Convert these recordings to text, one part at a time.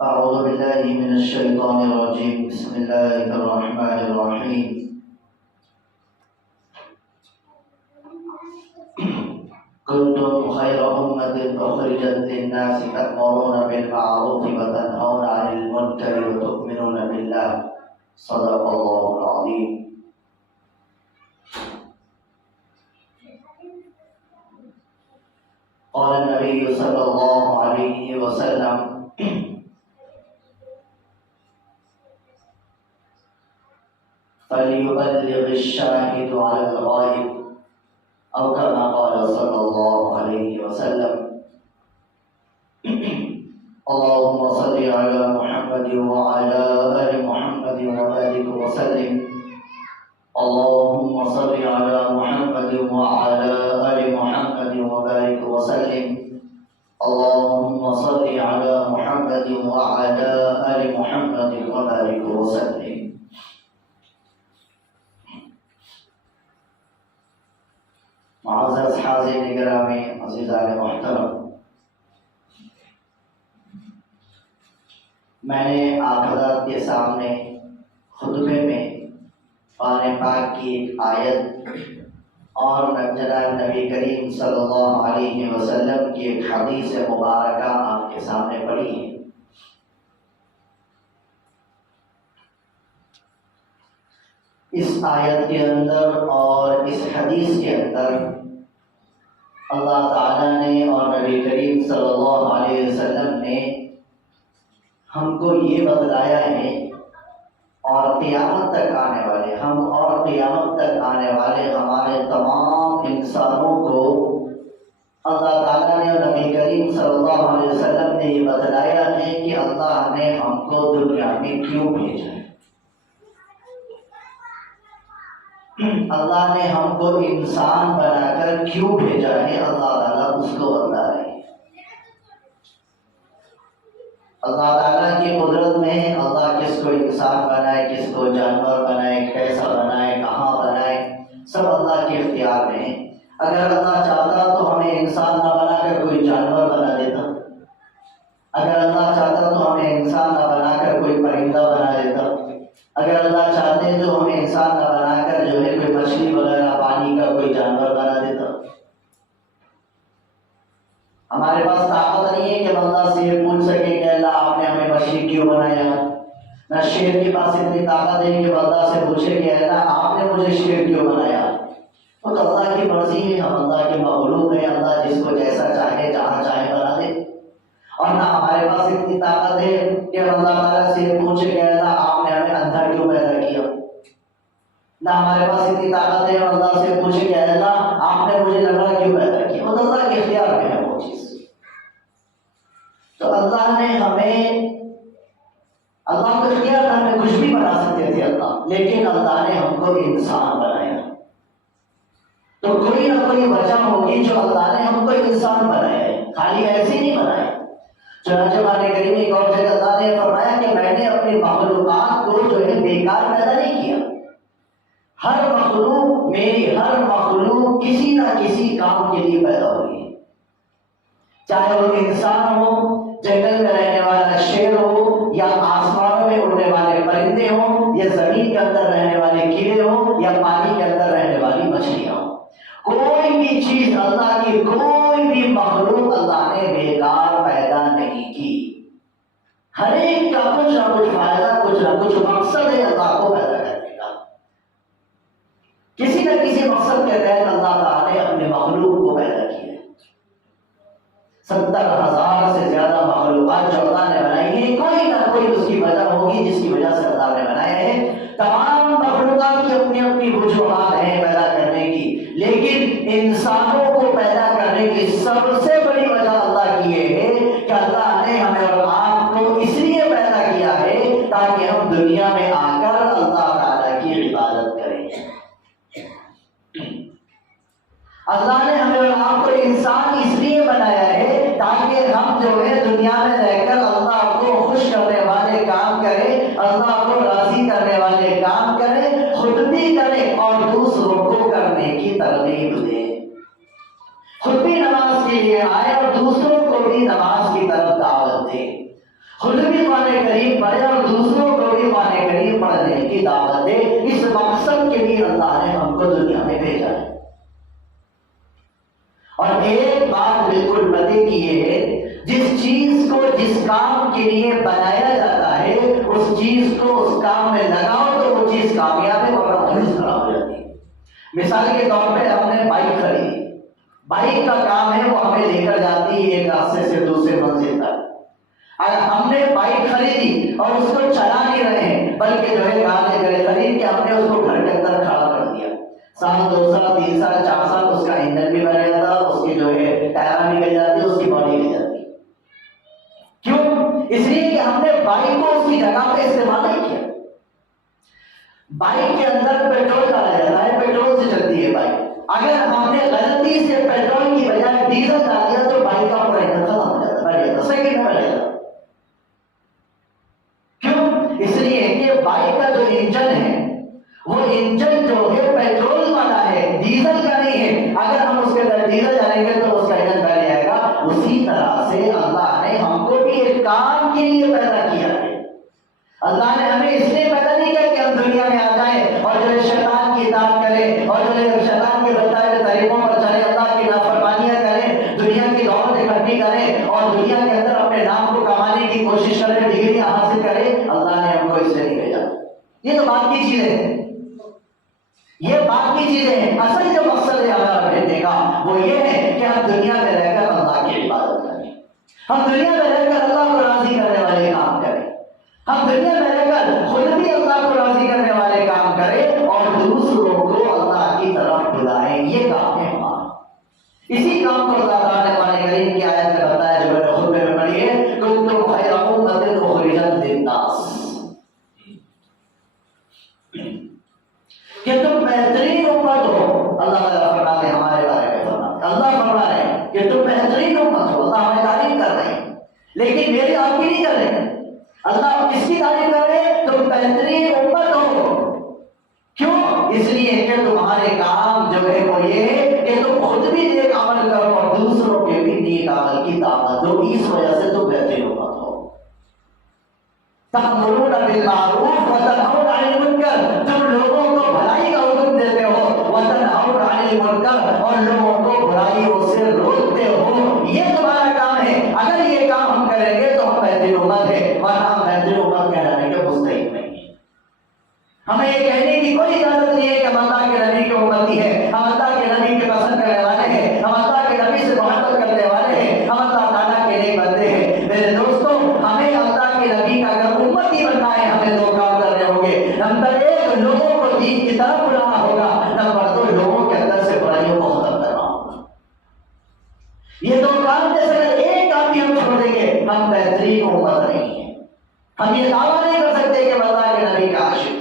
أعوذ بالله من الشيطان الرجيم. بسم الله الرحمن الرحيم. كنتم خير أمة أخرجت للناس تأمرون بالمعروف وتنهون عن المنكر وتؤمنون بالله. صدق الله العظيم. قال النبي صلى الله عليه وسلم: فليبلغ الشاهد على الغائب، أو كما قال صلى الله عليه وسلم. اللهم صل على محمد وعلى آل محمد وبارك وسلم. اللهم صل على محمد وعلى آل محمد وبارك وسلم. اللهم صل على محمد وعلى آل محمد وبارك وسلم. معزز حاضرین گرامی، عزیزان محترم، میں نے آپ حضرات کے سامنے خطبے میں قرآن پاک کی ایک آیت اور جناب نبی کریم صلی اللہ علیہ وسلم کی ایک حدیث مبارکہ آپ کے سامنے پڑھی ہے۔ اس آیت کے اندر اور اس حدیث کے اندر اللہ تعالیٰ نے اور نبی کریم صلی اللہ علیہ وسلم نے ہم کو یہ بتلایا ہے، اور قیامت تک آنے والے ہمارے تمام انسانوں کو اللہ تعالیٰ نے اور نبی کریم صلی اللہ علیہ وسلم نے یہ بتلایا ہے کہ اللہ نے ہم کو دنیا میں کیوں بھیجا ہے۔ اللہ نے ہم کو انسان بنا کر کیوں بھیجا ہے، اللہ تعالیٰ اس کو بتا رہے ہیں۔ اللہ تعالیٰ کی قدرت میں اللہ کس کو انسان بنائے، کس کو جانور بنائے، کیسا بنائے، کہاں بنائے، سب اللہ کے اختیار میں ہے۔ اگر اللہ چاہتا تو ہمیں انسان نہ بنا کر کوئی جانور بنا دیتا، اگر اللہ چاہتا تو ہمیں انسان نہ بنا کر کوئی پرندہ بنا دیتا، اگر اللہ چاہتے تو ہمیں انسان نہ بنا کر جو ہے کوئی مچھلی وغیرہ پانی کا کوئی جانور بنا دیتا۔ ہمارے پاس طاقت نہیں ہے کہ بندہ سے پوچھ سکے کہ اللہ آپ نے ہمیں مچھلی کیوں بنایا، نہ شیر کے پاس اتنی طاقت ہے کہ بندہ سے پوچھے کہ اللہ آپ نے مجھے شیر کیوں بنایا۔ تو اللہ کی مرضی ہے، ہم اللہ کے مخلوق ہیں، اللہ جس کو جیسا چاہے جہاں چاہے بنا دے۔ اور نہ ہمارے پاس اتنی طاقت ہے کہ اللہ تعالیٰ سے پوچھے کہ اللہ آپ نے ہمیں اندھا کیوں پیدا کیا، نہ ہمارے پاس اتنی طاقت ہے اور اللہ سے پوچھے کہ اللہ آپ نے مجھے لگا کیوں پیدا کیا۔ وہ اللہ کے اختیار میں ہے وہ چیز۔ تو اللہ نے ہمیں، اللہ کو اختیار تھا، ہمیں کچھ بھی بنا سکتے تھے اللہ، لیکن اللہ نے ہم کو انسان بنایا۔ تو کوئی نہ کوئی وجہ ہوگی جو اللہ نے ہم کو انسان بنایا ہے، خالی ایسے ہی نہیں بنایا۔ چنانچہ قرآن کریم ایک اور جگہ اللہ نے فرمایا کہ میں نے اپنی مخلوقات کو جو ہے بیکار پیدا نہیں کیا۔ ہر مخلوق، میری ہر مخلوق کسی نہ کسی کام کے لیے پیدا ہوئی ہے، چاہے وہ انسان ہو، جنگل میں رہنے والا شیر ہو، یا آسمانوں میں اڑنے والے پرندے ہوں، یا زمین کے اندر رہنے والے کیڑے ہوں، یا پانی کے اندر رہنے والی مچھلیاں ہوں۔ کوئی بھی چیز اللہ کی، کوئی بھی مخلوق اللہ نے بیکار پیدا نہیں کی۔ ہر ایک کا کچھ نہ کچھ فائدہ، کچھ نہ کچھ مقصد ہے اللہ کو پیدا کرنے کا۔ کسی نہ کسی مقصد کے تحت اللہ تعالیٰ نے اپنے مخلوق کو پیدا کیا ہے۔ 70,000 سے زیادہ مخلوقات جو اللہ نے بنائی ہیں، کوئی نہ کوئی اس کی وجہ ہوگی جس کی وجہ سے اللہ نے بنایا ہے۔ تمام مخلوقات کی اپنی اپنی وجوہات ہیں پیدا کرنے کی، لیکن انسانوں کو پیدا کرنے کی سب سے بڑی وجہ اللہ کی یہ ہے کہ اللہ نے ہمیں اور آپ کو اس لیے پیدا کیا ہے تاکہ ہم دنیا میں آ کر اللہ تعالیٰ کی عبادت کریں۔ اللہ نے ہمیں اور آپ کو انسان اس لیے بنایا ہے تاکہ ہم جو ہے دنیا میں رہ کر اللہ کو خوش کرنے والے کام کریں، اللہ کو راضی کرنے والے کام کریں، خود بھی کریں اور دوسروں کو کرنے کی ترغیب دیں۔ خود بھی نماز کے لیے آئے اور دوسروں کو بھی نماز کی طرف دعوت دے۔ خود بھی قرآن کریم پڑھے اور دوسروں کو بھی قرآن کریم پڑھنے کی دعوت دے. اس مقصد کے لیے اللہ نے ہم کو دنیا میں بھیجا ہے. اور ایک بات بالکل پتے کی یہ ہے، جس چیز کو جس کام کے لیے بنایا جاتا ہے اس چیز کو اس کام میں لگاؤ تو وہ چیز کامیاب ہے اور درست خراب ہو جاتی ہے. مثال کے طور پہ ہم نے بائک خریدی، بائک کا کام ہے وہ ہمیں لے کر جاتی ہے ایک راستے سے دوسرے منزل تک. اگر ہم نے بائک خریدی اور اس کو چلا نہیں رہے ہیں بلکہ جو ہے خرید کے ہم نے اس کو گھر کے اندر کھڑا کر دیا، سال 2 سال 3 سال 4 سال اس کا انجن بھی بن جاتا، اس کی جو ہے ٹائر بھی گل جاتی، اس کی باڈی بھی جاتی. کیوں؟ اس لیے کہ ہم نے بائک کو اس کی جگہ پہ استعمال نہیں کیا. بائک کے اندر پیٹرول ڈالا جاتا ہے، پیٹرول سے چلتی ہے بائک. اگر ہم نے غلطی سے پیٹرول کی بجائے ڈیزل ڈال دیا تو بائک کا پورا انجن ختم ہو جاتا، بڑھ جاتا، سیکنڈ میں بڑھ جاتا. کیوں؟ اس لیے کہ بائک کا جو انجن ہے وہ انجن جو ہے پیٹرول والا ہے، ڈیزل کا نہیں ہے. اگر ہم اس کے اندر ڈیزل ڈالیں گے تو اس کا انجن بڑھ جائے گا. اسی طرح سے اللہ نے ہم کو بھی ایک کام کے لیے پیدا کیا ہے. اللہ نے ہمیں اس لیے پیدا نہیں کیا کہ ہم دنیا میں آ جائیں اور جو ہے شیطان کی اطاعت کریں اور جو ہے شیطان کے بتائے ہوئے طریقوں پر چلیں، اللہ کی نافرمانیاں کریں، دنیا کی دولت اکٹھی کریں اور دنیا کے اندر اپنے نام کو کمانے کی کوشش کریں، ڈگریاں حاصل کریں. اللہ نے ہم کو اس لیے نہیں بھیجا. یہ تو بات کی چیزیں ہیں، یہ بات کی چیزیں ہیں. اصل جو مقصد ہے ہمارا بھیجنے کا وہ یہ ہے کہ ہم دنیا میں رہ کر اللہ کی عبادت کریں، ہم دنیا میں رہ کر اللہ کو راضی کرنے والے کام کریں، ہم دنیا میں رہ کر خود بھی اللہ کو راضی کرنے والے کام کریں اور دوسروں کو اللہ کی طرف بلائیں. یہ کام ہے ہمارا. اسی کام کو اللہ تعالیٰ نے قرآن کریم کی آیت میں بتایا جو میں نے خطبے میں پڑھی ہے، کنتم خیر امۃ اخرجت للناس، کہ تم بہترین امت ہو. اللہ تعالیٰ فرماتے ہیں ہمارے بارے میں، فرماتے اللہ فرما رہے ہیں کہ تم بہترین امت ہو. اللہ ہمیں تعریف کر رہے ہیں لیکن میری آپ کی نہیں کر رہے ہیں. اللہ کس کی تعریف کر رہے ہیں؟ تم بہترین امت ہو. کیوں؟ اس لیے کہ تمہارے کام جو ہے وہ یہ ہے کہ تم خود بھی نیک عمل کرو اور دوسروں کے بھی نیک عمل کی دعوت دو. اس وجہ سے تم بہترین امت ہو. تأمرون بالمعروف وتنہون عن المنکر، تم لوگوں کو بھلائی کا حکم دیتے ہو، وتنہون عن المنکر، اور لوگوں کو برائیوں سے روکتے ہو. یہ تمہارا کام ہے. اگر یہ کام ہم کریں گے تو ہم بہترین امت ہے، ورنہ ہم بہترین امت کہلانے کے مستحق نہیں ہیں. ہمیں یہ کہنے کی کوئی اجازت نہیں ہے کہ ہم اللہ کے نبی کے امتی ہیں، ہم اللہ کے نبی کے پسند کرنے والے ہیں، ہم اللہ کے نبی سے محبت کرنے والے ہیں، ہم اللہ تعالیٰ کے نیک بندے ہیں. میرے دوستوں، ہمیں اللہ کے نبی کا اگر امتی بننا ہے ہمیں 2 کام کرنے ہوں گے. نمبر 1 لوگوں کو دین کی طرف بلانا ہوگا. نمبر 2 لوگوں کے اندر سے برائیوں کو ختم کرنا ہوگا. یہ 2 کام جیسے اگر ایک کام بھی ہم چھوڑ دیں گے ہم بہترین امت نہیں ہیں. ہم یہ دعویٰ نہیں کر سکتے کہ ہم اللہ کے نبی کا عاشق ہیں،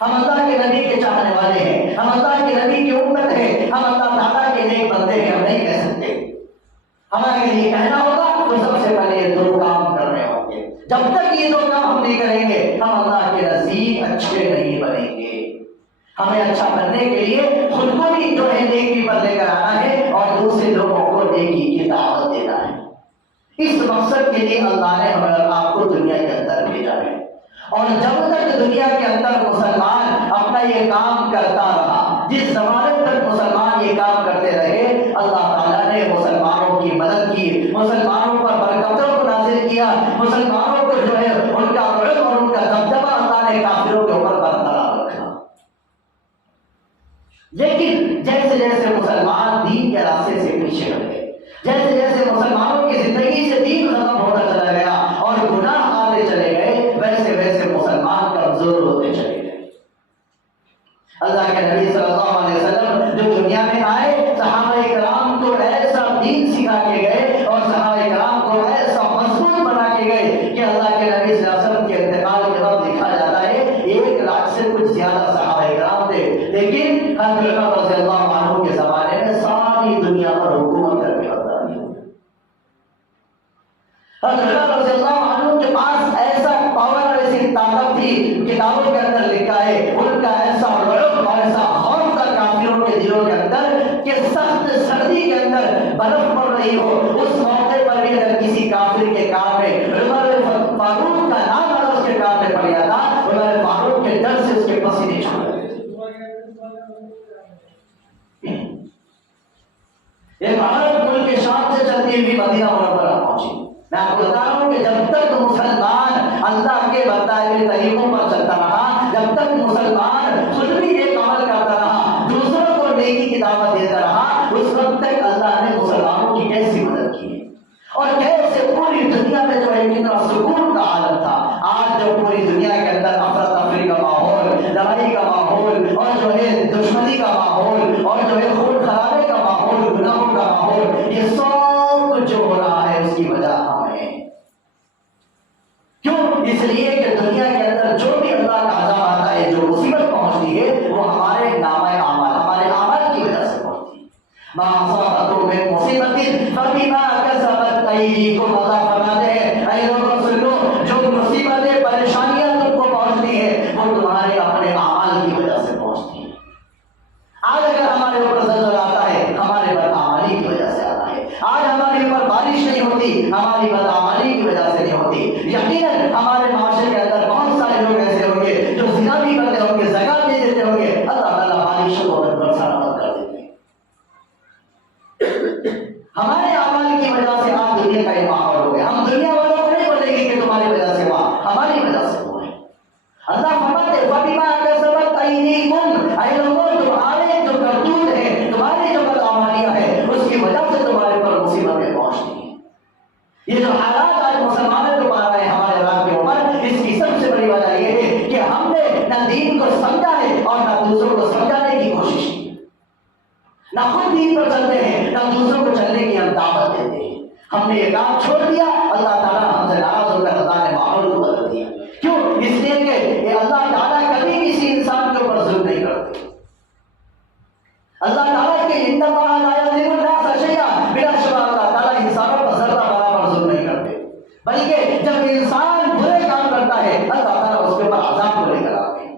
ہم اللہ کے نبی کے چاہنے والے ہیں، ہم اللہ کے نبی کی امت ہیں، ہم اللہ تعالیٰ کے نیک بندے ہیں. ہم نہیں کہہ سکتے. ہمارے لیے کہنا ہوگا تو سب سے پہلے یہ 2 کام کرنے ہوں گے. جب تک یہ 2 کام ہم نہیں کریں گے ہم اللہ کے نزدیک اچھے نہیں بنیں گے. ہمیں اچھا بننے کے لیے خود کو بھی جو ہے نیکی پر لے کر آنا ہے اور دوسرے لوگوں کو نیکی کی دعوت دینا ہے. اس مقصد کے لیے اللہ نے ہمیں آپ کو دنیا کے اندر بھیجا ہے. اور جب تک دنیا کے اندر مسلمان اپنا یہ کام کرتا رہا، جس زمانے تک مسلمان یہ کام کرتے رہے، اللہ تعالیٰ نے مسلمانوں کی مدد کی، مسلمانوں پر برکتوں کو نازل کیا، مسلمانوں کو جو ہے ان کا علم اور ان کا دبدبہ اللہ نے کافروں کے اوپر برقرار رکھا. لیکن جیسے جیسے مسلمان دین کے راستے سے پیچھے ہٹ گئے، جیسے جیسے مسلمانوں کی زندگی سے دین ختم ہوتا چلا گیا اور گناہ آتے چلے گئے، ویسے ویسے مسلمان کمزور ہوتے چلے گئے. اللہ کے نبی صلی اللہ علیہ وسلم جو دنیا میں آئے، صحابہ کرام کو ایسا دین سکھا کے گئے اور صحابہ کرام کو ایسا مضبوط بنا کے گئے کہ اللہ کے نبی صلی اللہ علیہ وسلم کے انتقال کے بعد لکھا جاتا ہے 1 لاکھ سے کچھ زیادہ صحابہ کرام تھے. لیکن حضرت عمر رضی اللہ عنہ کے زمانے میں ساری دنیا پر حکومت کر کے حضرت رضی اللہ عنہ کے پاس ایسا پاور اور ایسی طاقت تھی، کتابوں کے اندر لکھا ہے ان کا ایسا رعب اور ایسا خوف تھا کافروں کے دلوں کے اندر کہ سخت سردی کے اندر برف پڑ رہی ہو، اس موقع پر بھی اگر کسی کافر کے کام میں عمر ایک عورت ملک شام سے چلتی ہوئی مدینہ منورہ پہنچی. میں آپ کو بتا رہا ہوں کہ جب تک مسلمان اللہ کے بتائے ہوئے طریقوں پر چلتا رہا، جب تک مسلمان خود بھی ایک عمل کرتا رہا، دوسروں کو نیکی کی دعوت دیتا رہا، اس وقت تک اللہ نے مسلمانوں کی کیسی مدد کی ہے اور کیسے پوری دنیا میں جو ہے کتنا سکون کا عالم تھا. آج جو پوری دنیا کے اندر افراتفری کا ماحول، لڑائی کا ماحول اور جو ہے دشمنی کا ماحول اور جو ہے خون خرابے کا ماحول، گناہوں کا ماحول، یہ سب کچھ جو ہو رہا ہے اس کی وجہ ہم ہیں. کیوں؟ اس لیے کہ دنیا کے اندر جو بھی اللہ کا عذاب آتا ہے، جو مصیبت پہنچتی ہے، وہ ہمارے نامہ اعمال، ہمارے اعمال کی وجہ سے پہنچتی ہے. ما اصابکم من مصیبت فبما کسبت ایدیکم، اللہ فرماتے ہیں اے لوگوں سن لو، جو مصیبتیں پریشانیاں تم کو پہنچتی ہیں وہ تمہارے اپنے اعمال کی وجہ سے پہنچتی ہیں. آج اگر ہمارے اوپر زلزلہ آتا ہے، ہمارے بدعملی کی وجہ سے آتا ہے. آج ہمارے اوپر بارش نہیں ہوتی، ہماری بدعملی کی وجہ سے نہیں ہوتی. یقیناً ہمارے معاشرے کے اندر بہت سارے لوگ ایسے ہوں گے جو زنا بھی کرتے ہوں گے، زکات نہیں دیتے ہوں گے، اللہ تعالیٰ بارشوں کو برسانا بند کر دیتے ہیں. ہمارے اعمال کی وجہ سے آج دنیا کا یہ ماحول ہو گیا. ہم دنیا والوں کو نہیں بولیں گے کہ تمہاری وجہ سے ہوا، ہماری وجہ سے ہوا ہے. اللہ فرماتے ہیں فبما کسبت ایدیکم، اے لوگوں تمہارے جو کرتوت ہے، تمہاری جو بدعمالیاں ہیں، اس کی وجہ سے تمہارے پر مصیبتیں پہنچتی ہیں. یہ جو حالات آج مسلمانوں کو پا رہے ہیں ہمارے رات کے اوپر، اس کی سب سے بڑی وجہ یہ ہے کہ ہم نے نہ دین کو سمجھا ہے اور نہ دوسروں کو سمجھانے کی کوشش کی. نہ خود دین پر چلتے ہیں، نہ دوسروں کو چلنے کی ہم دعوت دیتے ہیں. ہم نے یہ کام چھوڑ دیا، اللہ تعالیٰ ہم سے ناراض ہو کر اللہ نے ماحول کو بدل دیا. کیوں؟ اس لیے کہ یہ اللہ تعالیٰ کبھی کسی انسان کے اوپر ظلم نہیں کرتے. اللہ تعالیٰ کے ان اللہ لا یظلم الناس شیئا، بلا شبہ اللہ تعالیٰ انسانوں پر ذرہ برابر ظلم نہیں کرتے، بلکہ جب انسان برے کام کرتا ہے اللہ تعالیٰ اس کے اوپر عذاب کو لے کر آتے ہیں.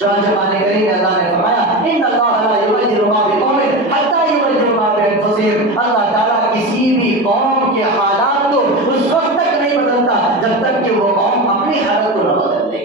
چنانچہ قرآن کریم میں اللہ نے فرمایا ان اللہ لا یغیر ما بقوم حتی یغیروا ما بانفسہم، اللہ تعالیٰ کسی بھی قوم کے حالات کو اس وقت تک نہیں بدلتا جب تک کہ وہ قوم اپنی حالت کو نہ بدل لے.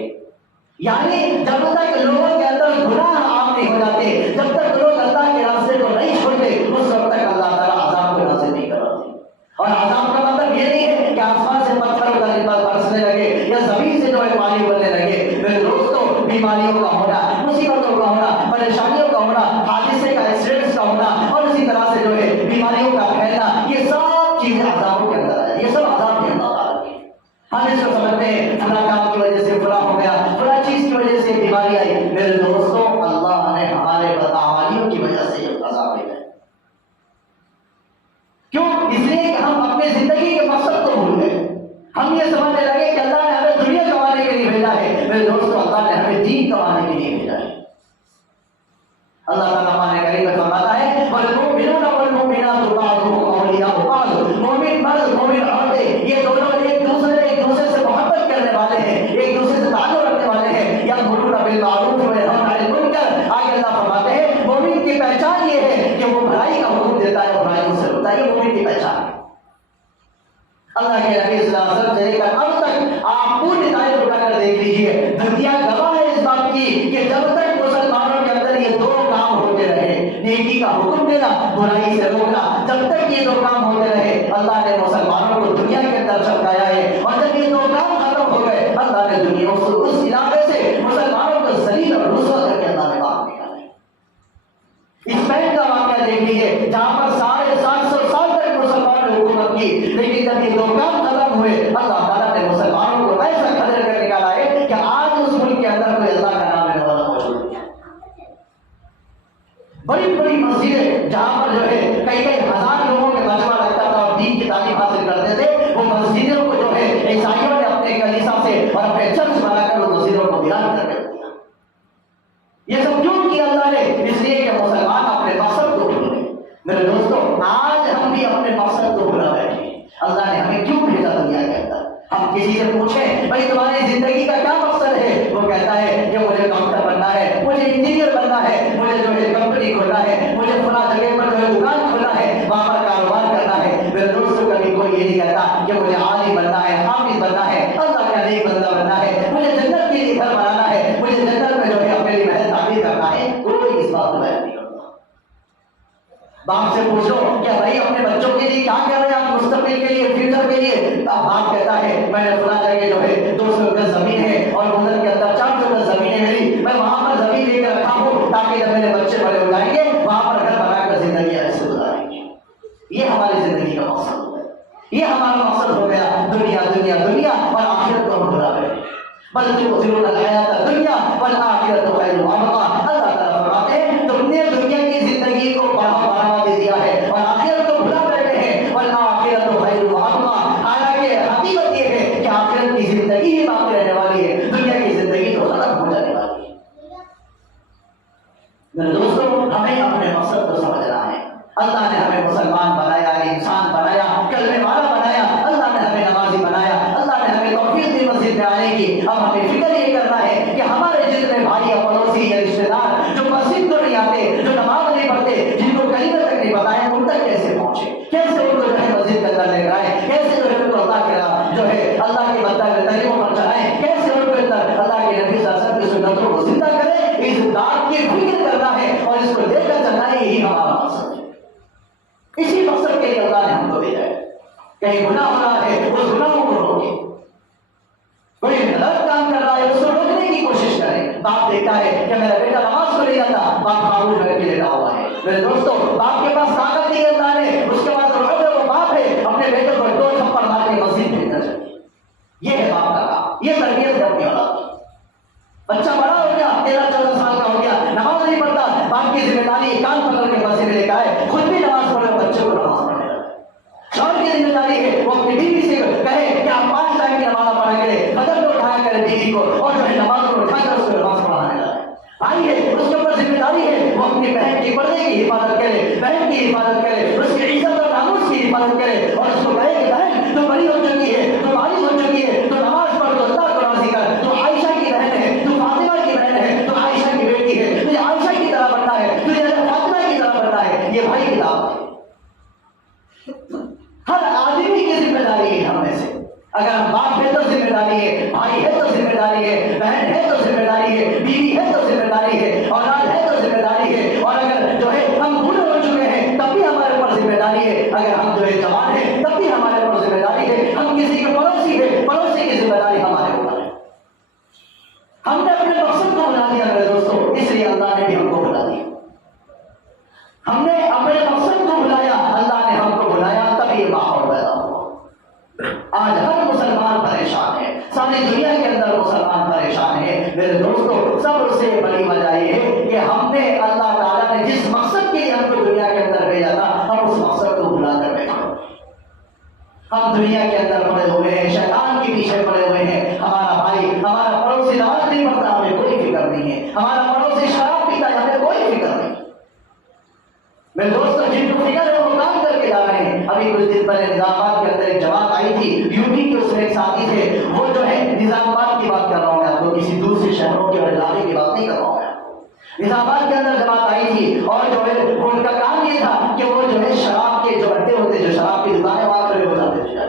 یعنی جب تک لوگوں کے اندر گناہ عام نہیں ہو جاتے، جب تک لوگ اللہ کے راستے کو نہیں چھوڑتے، اس وقت تک اللہ تعالیٰ عذاب کو نازل نہیں کراتے. اور عذاب کا مطلب یہ نہیں ہے کہ آسمان سے پتھر برسنے لگے یا زمین سے جو ہے پانی بننے لگے. میرے دوستوں، بیماریوں کا ہونا، مصیبتوں کا ہونا، پریشانیوں کا ہونا، حادثے کا، ایکسیڈنٹس کا ہونا اور اسی طرح سے جو ہے بیماریوں کا پھیلنا، یہ سب چیزیں عذابوں کے اندر ہے. یہ سب عذاب کے اللہ تعالیٰ کے. ہم اس کو سمجھتے ہیں فلاں کام کی وجہ سے فلاں ہو گیا، فلاں چیز کی وجہ سے بیماری آئی. میرے دوستوں، اللہ نے ہمارے بدعمالیوں کی وجہ سے یہ عذاب دیا. کیوں؟ اس لیے کہ ہم اپنے زندگی کے مقصد کو بھول گئے. ہم یہ سمجھنے لگے کہ اللہ نے ہمیں دنیا کمانے کے لیے بھیجا ہے. میرے دوستوں، اللہ نے ہمیں دین کمانے کے لیے بھیجا ہے. اللہ تعالیٰ قرآن کریم میں فرماتا ہے والمؤمنون والمؤمنات بعضهم اولیاء بعض، مومن مرد مومن عورتیں یہ دونوں ایک دوسرے سے محبت کرنے والے ہیں، ایک دوسرے سے تعلق رکھنے والے ہیں. یأمرون بالمعروف وینہون عن المنکر. آگے اللہ فرماتے ہیں مومن کی پہچان یہ ہے کہ وہ بھلائی کا حکم دیتا ہے اور برائیوں سے روکتا ہے. یہ مومن کی پہچان ہے. اللہ کے نبی صلی اللہ علیہ وسلم سے لے کر اب تک آپ پوری تاریخ اٹھا کر دیکھ لیجیے، دنیا گواہ ہے اس بات کی کہ جب تک مسلمانوں کے اندر یہ دو کام ہوتے رہے، نیکی کا حکم دینا، برائی سے روکنا، جب تک یہ دو کام ہوتے رہے اللہ نے مسلمانوں کو دنیا کے اندر چمکایا ہے. اور جب یہ دو کام ختم ہو گئے اللہ نے دنیا اس علاقے سے مسلمانوں کو ذلیل اور رسوا کر کے اللہ نے باہر نکالا ہے. اسپین کا واقعہ دیکھ لیجیے جہاں پر 750 سال تک مسلمانوں نے حکومت کی، لیکن جب یہ دو کام ختم ہوئے اللہ تعالیٰ نے مسلمانوں کو ایسا قدر کر نکالا ہے کہ آج اس ملک کے اندر کوئی اللہ کا نام لینے والا موجود نہیں ہے. بڑی بڑی مسجدیں جہاں پر جو ہے کئی ہزار لوگوں کے مجمع لگتا تھا اور دین کی تعلیم حاصل کرتے تھے، وہ مسجدوں کو جو ہے عیسائیوں نے اپنے کلیسا سے اور اپنے چرچ بنا کر وہ مسجدوں کو ویران کر دیا. یہ سب کیوں کیا اللہ نے؟ اس لیے کہ مسلمان اپنے مقصد کو بھول گئے. میرے دوستوں، آج ہم بھی اپنے مقصد کو بھلا بیٹھے ہیں. اللہ نے ہمیں کیوں بھیجا دنیا کے اندر؟ ہم کسی سے پوچھیں بھائی تمہاری زندگی کا کیا مقصد ہے، وہ کہتا ہے کہ مجھے ڈاکٹر بننا ہے، مجھے انجینئر بننا ہے، مجھے جو ہے کمپنی کھولنا ہے، مجھے فلاں جگہ پر جو ہے دکان کھولنا ہے، وہاں پر کاروبار کرنا ہے. میرے دوستوں، کبھی کوئی یہ نہیں کہتا کہ مجھے عالم بننا ہے، حافظ بننا ہے، اللہ کا نیک بندہ بننا ہے، مجھے جنت کے لیے گھر بنانا ہے، مجھے جنت میں جو ہے اپنے لیے محل تعمیر کرنا ہے. کوئی اس بات کو بیان نہیں کرتا. باپ سے پوچھو کہ بھائی اپنے بچوں کے لیے کیا کر رہے ہیں آپ مستقبل کے لیے فیوچر کے لیے؟ باپ کہتا ہے میں نے فلاں جگہ جو ہے 200 گز زمین ہے اور ادھر کے اندر 400 گز زمین ہے میری، میں وہاں پر زمین لے کر رکھا ہوں تاکہ جب میرے بچے بڑے ہو جائیں گے وہاں پر گھر بنا کر زندگی ایسے گزاریں گے۔ یہ ہماری زندگی کا مقصد ہے، یہ ہمارا مقصد ہو گیا دنیا دنیا دنیا اور آخرت کو ہم بھلا رہے ہیں۔ بل تؤثرون الحیات الدنیا والآخرۃ خیر وابقیٰ۔ اللہ تعالیٰ فرماتے ہیں تم نے دنیا کی زندگی کو بڑھاوا دے دیا ہے اور آخرت کو بھلا بیٹھے ہیں، والآخرۃ خیر وابقیٰ۔ حالانکہ حقیقت یہ ہے کہ آخرت کی زندگی ہی باقی رہنے والی ہے، دنیا کی زندگی تو ختم ہو جانے والی ہے۔ میرے دوستوں ہمیں اپنے مقصد کو سمجھنا ہے۔ اللہ نے ہمیں مسلمان بنایا، انسان بنایا، کلمے والا بنایا، اللہ نے ہمیں نمازی بنایا، اللہ نے ہمیں توفیق دی مسجد میں آنے کی۔ اب ہمیں فکر یہ کرنا ہے کہ ہمارے جتنے بھائی یا پڑوسی یا رشتے دار جو مسجد کو نہیں آتے، جو نماز نہیں پڑھتے، جن کو کلمے تک نہیں پتہ ہے، ان تک کیسے پہنچے، کیسے ان کو جو ہے مسجد کے اندر لے کر آئے، کیسے جو ہے ان کو اللہ کے جو ہے اللہ کی بندہ کے طریقوں پر چلائیں، کیسے ان کے اندر اللہ کے نبی صلی اللہ علیہ وسلم کی سنتوں کو زندہ کریں۔ اس بات کی فکر کرنا ہے اور اس کو لے کر چلنا ہے، یہی ہمارا مقصد ہے۔ اسی مقصد کے لیے اللہ نے ہم کو بھیجا ہے۔ کہیں گناہ ہو رہا ہے اس گناہوں کو روکیں، کوئی غلط کام کر رہا ہے اس کو روکنے کی کوشش کریں۔ باپ دیکھتا ہے کہ میرا بیٹا نماز کو نہیں جاتا، باپ خاموش رہ کے لیٹا ہوا ہے۔ میرے دوستوں باپ کے پاس طاقت نہیں ہے، اللہ نے اس کے پاس روک ہے، وہ باپ ہے، اپنے بیٹے کو 2 تھپڑ مار کے مسجد بھیجنا چاہیے۔ یہ ہے باپ کا کام، یہ تربیت ہے اپنی اولاد کی۔ بچہ بڑا ہو گیا، 13-14 سال کا ہو گیا، نماز نہیں پڑھتا، باپ کی ذمہ داری کان پکڑ کے مسجد میں لے کے آئے، خود بھی نماز پڑھے، بچے کو نماز پڑھنے لگے۔ شوہر کی ذمہ داری ہے وہ اپنی بیوی سے کہے کہ آپ 5 ٹائم کی نماز پڑھا کرے، فجر کو اٹھایا کرے بیوی کو، اور جو ہے نماز کو اٹھا کر اس کو نماز پڑھانے لگے۔ بھائی ہے اس کے اوپر ذمہ داری ہے وہ اپنی بہن کی پردے کی حفاظت کرے، بہن کی حفاظت کرے، اس کی عزت اور ناموس کی حفاظت کرے، اور اس کو کہے کہ بہن تو بڑی ہو چکی ہے، تو بالغ ہو چکی ہے، تو نماز پڑھ، تو اللہ کو راضی کر، تو عائشہ کی بہن ہے، تو فاطمہ کی بہن ہے، تو عائشہ کی بیٹی ہے، تجھے عائشہ کی طرح بننا ہے، تجھے فاطمہ کی طرح بننا ہے۔ یہ بھائی کی دعوت ہے، ہر آدمی کی ذمہ داری ہے ہم میں سے۔ اگر ہم باپ ہے تو ذمہ داری ہے، بھائی ہے تو ذمہ داری ہے، بہن ہے تو ذمہ داری ہے، بیوی ہے تو ذمہ داری ہے، اولاد ہے تو ذمہ داری ہے، اور اگر جو ہے ہم بوڑھے ہو چکے ہیں تب بھی ہمارے اوپر ذمہ داری ہے، اگر ہم جو ہے جوان ہیں تب بھی ہمارے اوپر ذمہ داری ہے، ہم کسی کے پڑوسی ہیں، پڑوسی کی ذمہ داری ہمارے اوپر ہے۔ ہم نے اپنے مقصد کو بنا دیا میرے دوستوں، اس لیے اللہ نے بھی ہم کو بنا دیا۔ ہم نے اپنے مقصد کو بلایا، اللہ نے ہم کو بلایا، تب یہ ماحول پیدا ہوا۔ آج ہر مسلمان پریشان ہے، ساری دنیا کے اندر مسلمان پریشان ہے۔ میرے دوستوں سب سے بڑی وجہ یہ ہے کہ ہم نے اللہ تعالیٰ نے جس مقصد کے لیے ہم کو دنیا کے اندر بھیجا تھا، ہم اس مقصد کو بھلا کر بیٹھے۔ ہم دنیا کے اندر پڑے ہوئے ہیں، شیطان کے پیچھے پڑے ہوئے ہیں۔ ہمارا بھائی ہمارا پڑوسی نماز نہیں پڑھتا، ہمیں کوئی فکر نہیں ہے، ہمارا پڑوسی شراب پیتا ہے، ہمیں کوئی فکر نہیں۔ میرے دوستوں جن کو فکر ہے وہ کام کر کے جا رہے ہیں۔ ابھی کچھ دن پہلے نظام آباد کے اندر ایک جماعت آئی تھی، یوپی کے اس میں ایک ساتھی تھے، وہ جو ہے نظام آباد کی بات کر رہا ہوں میں آپ کو، کسی دوسرے شہروں کے اور علاقے کی بات نہیں کر رہا ہوں میں۔ نظام آباد کے اندر جماعت آئی تھی اور جو ہے ان کا کام یہ تھا کہ وہ جو ہے شراب کے جو اڈے ہوتے، جو شراب کی دکانیں وہاں کھڑے ہو جاتے تھے،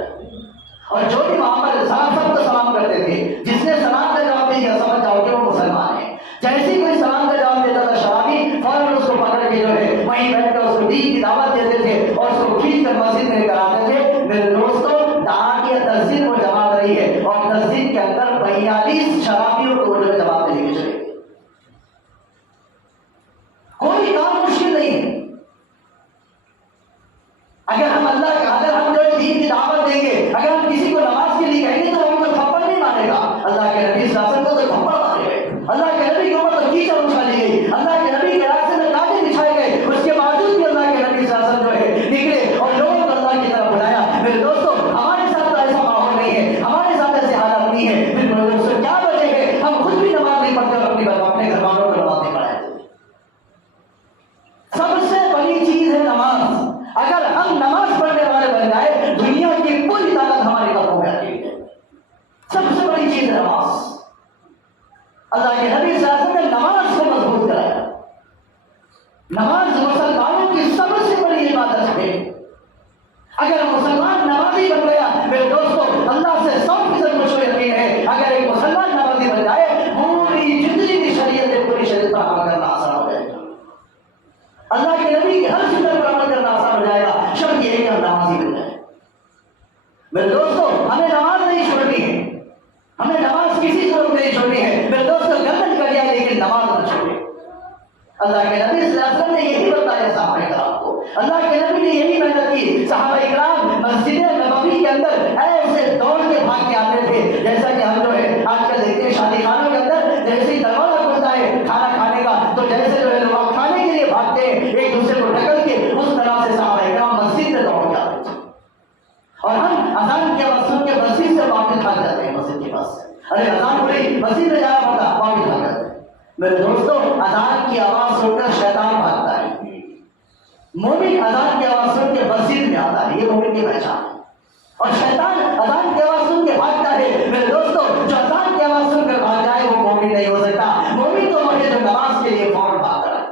اور جو بھی وہاں پر سب کو سلام کرتے تھے، جس نے سلام کا جواب دیا سمجھ جاؤ کہ وہ مسلمان ہے۔ جیسے ہی کوئی سلام کا جواب دیتا تھا شرابی فوراً اس کو پکڑ کے جو ہے وہیں بیٹھ کر اس کو دین کی دعوت دیتے تھے اور اس کو کھینچ کر مسجد میں لے کر آتے تھے۔ میرے دوستوں دعوت یا تنظیم وہ جماعت رہی ہے اور تنظیم کے اندر 42 شرابیوں کو وہ جو جماعت لے کے چلے گئے۔ کوئی کام مشکل نہیں ہے، اگر ہم جو ہے دین کی دعوت دیں گے، اگر ہم کسی کو نماز کے لیے کہیں گے تو ہم کو تھپڑ نہیں مارے گا۔ اللہ کے نبی صلی اللہ علیہ وسلم کو تو تھپڑ مارے گئے، اللہ کے نبی کے اوپر تو کیچڑ اچھالی گئی، اللہ کے نبی کے راستے میں کانٹے بچھائے گئے، اس کے باوجود بھی اللہ کے نبی صلی اللہ علیہ وسلم جو ہے نکلے اور لوگوں کو اللہ کی طرف بلایا۔ میرے دوستوں ہمارے ساتھ تو ایسا ماحول نہیں ہے، ہمارے ساتھ ایسی حالت نہیں ہے، پھر میرے دوستوں کیا وجہ ہے ہم خود بھی نماز نہیں پڑھتے اور اپنے گھر والوں کو نماز نہیں پڑھائے۔ سب سے بڑی چیز ہے نماز۔ اگر ہم نماز پڑھنے والے بن جائے دنیا کی پوری طاقت ہمارے قدموں میں آتی ہے۔ سب سے بڑی چیز ہے نماز۔ اللہ کے نبی صلی اللہ علیہ وسلم نے نماز کو مضبوط کرایا۔ نماز مسلمانوں کی سب سے بڑی عبادت ہے۔ اگر مسلمان نمازی بن گیا میرے دوستوں اللہ سے 100% مجھ کو یقین ہے، اگر ایک مسلمان نمازی بن جائے پوری جتنی بھی شریعت ہے پوری شریعت پر عمل کرنا آسان ہو جائے گا۔ اللہ کے نبی کی ہر سنت پر عمل میرے دوستوں ہمیں نماز نہیں چھوڑنی ہے، ہمیں نماز کسی صورت نہیں چھوڑنی ہے۔ میرے دوستوں گردن کر جائے لیکن نماز نہ چھوڑے۔ اللہ کے نبی صلی اللہ علیہ وسلم نے یہی بتایا صحابہ کرام کو، اللہ کے نبی نے یہی محنت کی۔ صحابہ کرام مسجد نبوی کے اندر ایسے دوڑ کے بھاگ کے آتے تھے جیسا کہ ہم جو ہے آج کل دیکھتے ہیں شادی خانوں کے اندر جیسے ہی دروازہ کھلتا ہے کھانا کھانے کا تو جیسے جو ہے لوگ کھانے کے لیے بھاگتے ہیں ایک دوسرے کو ڈھکل کے، اس طرح سے صحابہ کرام مسجد میں دوڑ کے آتے تھے۔ اور ہم اذان کی آواز سن کے مسجد سے واپس بھاگ جاتے ہیں مسجد کے پاس سے، ارے اذان ہو رہی مسجد میں جانا پڑتا، واپس بھاگ جاتے ہیں۔ میرے دوستوں اذان کی آواز سن کر شیطان بھاگتا ہے، مومن اذان کی آواز سن کے مسجد میں آتا ہے، یہ مومن کی پہچان ہے۔ اور شیطان اذان کی آواز سن کے بھاگتا ہے۔ میرے دوستوں جو اذان کی آواز سن کر بھاگ جائے وہ مومن نہیں ہو سکتا۔ مومن تو وہ ہے جو نماز کے لیے فوراً بھاگ کر آئے۔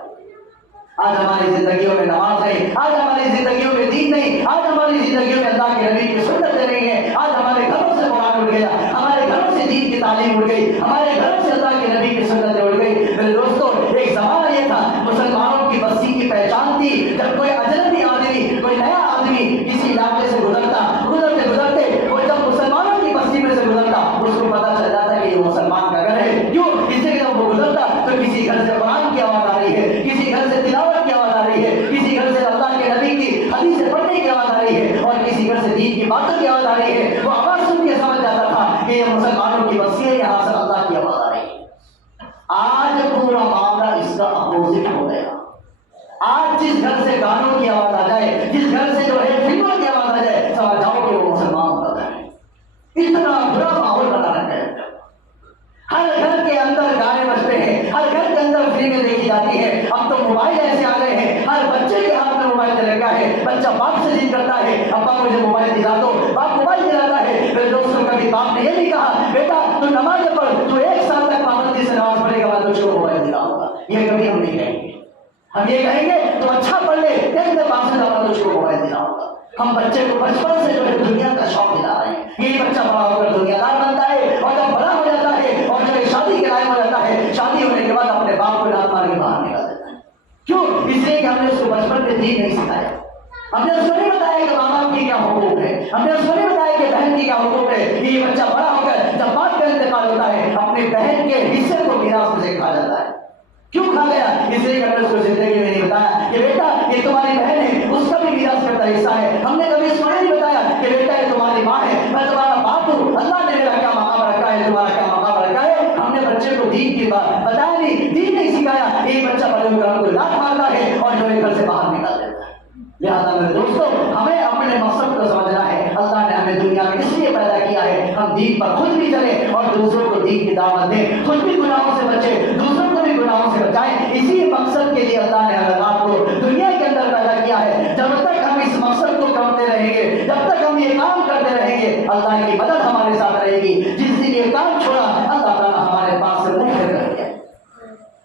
آج ہماری زندگیوں میں نماز نہیں، آج ہماری زندگیوں میں دین نہیں، آج ہماری زندگیوں میں اللہ کے نبی کی سنتیں نہیں ہیں۔ آج ہمارے گھروں سے قرآن اڑ گیا، ہمارے گھروں سے دین کی تعلیم اڑ گئی، ہمارے گھروں سے اللہ کے نبی کی سنتیں اڑ گئی۔ میرے دوستوں ایک زمانہ یہ تھا مسلمانوں کی بستی کی پہچان تھی، جب کوئی اجنبی آدمی کوئی نیا آدمی کسی علاقے سے گزرتے وہ جب مسلمانوں کی بستی میں سے گزرتا اس کو پتا چل جاتا کہ یہ مسلمان کا گھر ہے۔ کیوں؟ اس لیے جب وہ گزرتا تو کسی گھر سے قرآن کی آواز آ رہی ہے، کسی گھر سے تلاوت کی آواز آ رہی ہے، کسی گھر سے اللہ کے نبی کی حدیث پڑھنے کی آواز آ رہی ہے، اور کسی گھر سے دین کی باتوں کی آواز آ رہی ہے۔ وہ آواز سن کے سمجھ جاتا تھا کہ یہ مسلمانوں کی بستی ہے، یہاں سے اللہ کی آواز آ رہی ہے۔ آج پورا معاملہ اس کا اپوزٹ ہو گیا۔ آج جس گھر سے گانوں کی آواز آ جائے، جس گھر سے جو ہے فلموں کی آواز آ جائے، سمجھ جاؤ کہ وہ مسلمانوں کا گھر ہے۔ اتنا برا ماحول بنا رکھا ہے۔ ہر گھر کے اندر گانے بجتے ہیں، ہر گھر کے اندر فلمیں دیکھی جاتی ہیں۔ اب تو موبائل ایسے آ گئے ہیں، ہر بچے کے ہاتھ میں موبائل چل گیا ہے۔ بچہ باپ سے ضد کرتا ہے ابا مجھے موبائل دلا دو، باپ موبائل دلاتا ہے۔ میرے دوستوں کبھی باپ نے یہ نہیں کہا بیٹا تو نماز پڑھ، تو 1 سال تک پابندی سے نماز پڑھے گا میں تجھ کو موبائل دلاؤں گا، یہ کبھی ہم نہیں کہیں گے۔ ہم یہ کہیں گے تو اچھا پڑھ لے، دیکھ باپ سے زیادہ تجھ کو موبائل دلاؤں گا۔ ہم بچے کو بچپن سے جو ہے دنیا کا شوق دلا رہے ہیں، یہی بچہ بڑا ہو کر دنیا دار بنتا ہے، اور جب بڑا ہو جاتا ہے اور جب شادی کے لائق ہو جاتا ہے، شادی ہونے کے بعد اپنے باپ کو لات مار کے باہر نکال دیتا ہے۔ کیوں؟ اس لیے کہ ہم نے اس کو بچپن میں دین نہیں سکھایا، ہم نے اس کو نہیں بتایا کہ ماں باپ کی کیا حقوق ہے، ہم نے اس کو نہیں بتایا کہ بہن کی کیا حقوق ہے۔ یہ بچہ بڑا ہو کر جب باپ کا انتقال ہوتا ہے اپنی بہن کے حصے کو میراث میں سے کھا جاتا ہے۔ کیوں کھا گیا؟ اس لیے کہ ہم نے اس کو زندگی میں نہیں بتایا کہ بیٹا یہ تمہاری بہن ہے، اس کا بھی میراث کرتا حصہ ہے۔ ہم نے کبھی اس کو نہیں بتایا کہ بیٹا یہ تمہاری ماں ہے، میں تمہارا باپ ہوں، اللہ نے میرا کیا مقام رکھا ہے، تمہارا کیا مقام رکھا ہے۔ ہم نے بچے کو دین کی بات بتایا نہیں، دین نہیں سکھایا۔ یہ بچہ بڑے ہو کر ہم کو لات مارتا ہے اور جو ہے گھر سے باہر نکال دیتا ہے۔ لہٰذا میرے دوستوں ہمیں اپنے مقصد کو سمجھنا ہے۔ اللہ نے ہمیں دنیا میں اس لیے پیدا کیا ہے ہم دین پر خود بھی چلیں اور دوسروں کو دین کی دعوت دیں، خود بھی گناہوں سے بچیں، دوسروں کو بھی گناہوں سے بچائیں۔ اسی مقصد کے لیے اللہ نے ہمیں آپ کو دنیا کے اندر پیدا کیا ہے۔ جب تک ہم اس مقصد کو کرتے رہیں گے، جب تک ہم یہ کام کرتے رہیں گے، اللہ کی مدد ہمارے ساتھ رہے گی۔ جس دن یہ کام چھوڑا اللہ تعالیٰ ہمارے پاس سے منہ پھیر کر گیا۔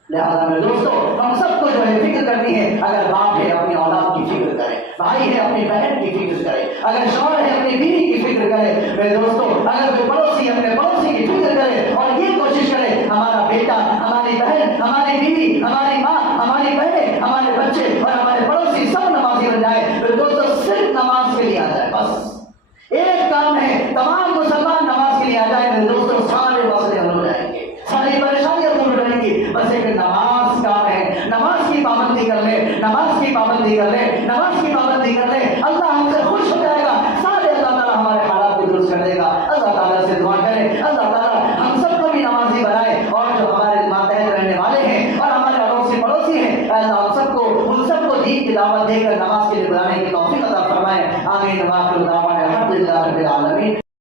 لہٰذا میرے دوستوں ہم سب کو جو ہے فکر کرنی ہے۔ اگر باپ ہے اپنی اولاد کی فکر کرے، بھائی ہے اپنی بہن کی فکر کرے، اگر شوہر ہے اپنی بیوی کی فکر کرے، میرے دوستوں اگر کوئی پڑوسی اپنے پڑوسی کی فکر کرے اور یہ کوشش کرے ہمارا بیٹا، ہماری بہن، ہماری بیوی، ہماری ماں، ہماری بہنیں، ہمارے بچے اور ہمارے پڑوسی سب نمازی بن جائے۔ میرے دوستوں صرف نماز کے لیے آ جائے، بس ایک کام ہے، تمام مسلمان نماز کے لیے آ جائے۔ میرے دوستوں سارے مسئلے حل ہو جائیں گے، ساری پریشانیاں دور ہو جائیں گی۔ بس ایک نماز کام ہے، نماز کی پابندی کر لے، نماز کی پابندی کر لے، نماز کی پابندی کر لے، اللہ ہم سے خوش ہو جائے گا۔ سارے اللہ تعالیٰ ہمارے حالات کو درست کر دے گا۔ اللہ تعالیٰ سے دعا کریں اللہ تعالیٰ ہم سب کو بھی نمازی بنائے، اور جو ہمارے ماتحت رہنے والے ہیں اور ہمارے اڑوسی پڑوسی ہیں اللہ ہم سب کو ان سب کو دین کی دعوت دے کر نماز کے لیے بلانے کی توفیق عطا فرمائے۔ آمین۔ واخر دعوانا الحمدللہ رب العالمین۔